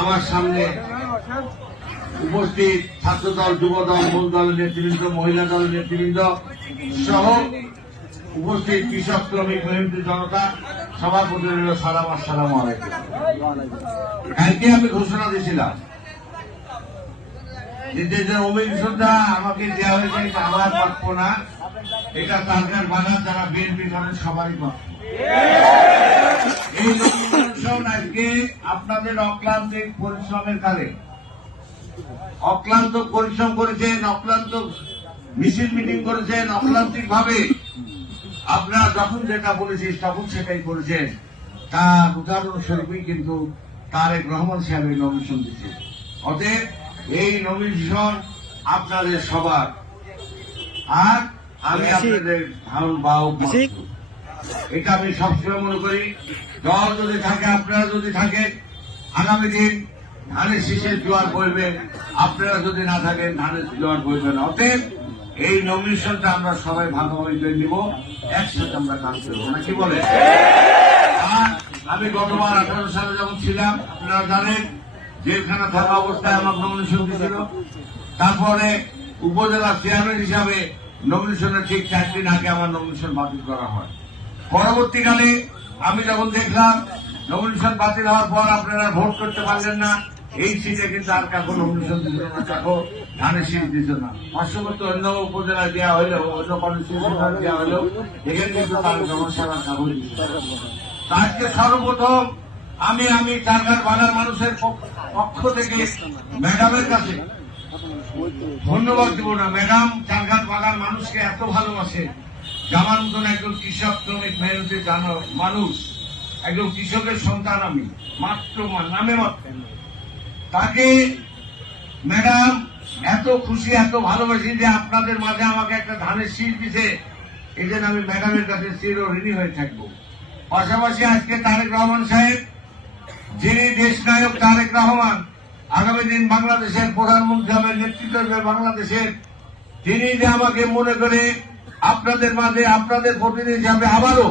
আমার সামনে উপস্থিত ছাত্র দল যুব দল মূল দলের নেতৃবৃন্দ, মহিলা দলের নেতৃবৃন্দ সহ উপস্থিত কৃষক, শ্রমিক মেহনতি জনতা সভাপতি রইল সালাম, আসসালাম আলাইকুম। কালকে আমি ঘোষণা দিয়েছিলাম যে যে অভিযোগটা আমাকে দেওয়া হয়েছে, এটা আমার প্রাপ্য না, এটা তারকার বাগান যারা বিএনপি সবারই প্রাপ্য। আপনাদের অক্লান্তিক পরিশ্রমের কালে। অক্লান্ত পরিশ্রম করেছেন অক্লান্ত মিছিল মিটিং করেছেন অক্লান্তিক ভাবে আপনারা যখন যেটা বলেছিস তখন সেটাই করেছেন। তার উদাহরণস্বরূপই কিন্তু তারেক রহমান সাহেব এই নমিনেশন দিচ্ছেন অতএব এই নমিনেশন আপনাদের সবার। আর আমি আপনাদের ধারণ বাহক। এটা আমি সবসময় মনে করি, দল যদি থাকে, আপনারা যদি থাকেন, আগামী দিন ধানের শীষের জোয়ার বইবে, আপনারা যদি না থাকেন, ধানের জোয়ার বইবে না। অতএব এই নমিনেশনটা আমরা সবাই ভালোভাবে নিব, একসাথে আমরা কাজ করব। না কি বলে? আমি গতবার আঠারো সালে যখন ছিলাম, আপনারা জানেন, জেলখানা থাকা অবস্থায় আমার নমিনেশন দিয়েছিল। তারপরে উপজেলা চেয়ারম্যান হিসাবে নমিনেশনের ঠিক চার দিন আগে আমার নমিনেশন বাতিল করা হয়। পরবর্তীকালে আমি যখন দেখলাম নমিনেশন বাতিল হওয়ার পর আপনারা ভোট করতে পারলেন না, এই সিটে কিন্তু আর কাকো নমিনেশন দিল না কাকো ধানের সিট দিত না। পার্শ্ববর্তী অন্য উপজেলায় দেওয়া হলেও অন্য কনস্টিটিউশন দেওয়া হলেও এখানে কিন্তু তার সমস্যা দিত আজকে সর্বপ্রথম আমি আমি চারঘাট বাংলার মানুষের পক্ষ- পক্ষ থেকে ম্যাডামের কাছে ধন্যবাদ দিব না। ম্যাডাম চারঘাট বাগান মানুষকে এত ভালোবাসে। জামার মতন একজন কৃষক শ্রমিক মেহনতি মানুষ, একজন কৃষকের সন্তান আমি, মাত্র নামে মাত্র। তাকে, ম্যাডাম, এত খুশি, এত ভালোবাসি যে আপনাদের মাঝে আমাকে একটা ধানের শীষ দিছে। এই জন্য আমি ম্যাডামের কাছে চির ঋণী হয়ে থাকব। পাশাপাশি আজকে তারেক রহমান সাহেব, যিনি দেশ নায়ক তারেক রহমান, আগামী দিন বাংলাদেশের প্রধানমন্ত্রী হবে নেতৃত্ব বাংলাদেশের, তিনি যে আমাকে মনে করে আপনাদের মাঝে, আপনাদের প্রতিনিধি হিসাবে আবারও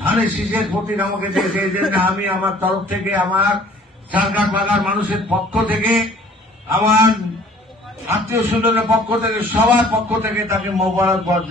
ধানের শীষের প্রতি আমাকে দিয়েছে আমি আমার তরফ থেকে, আমার সরকার বাগার মানুষের পক্ষ থেকে, আমার আত্মীয় স্বজনের পক্ষ থেকে, সবার পক্ষ থেকে তাকে মোবারকবাদ।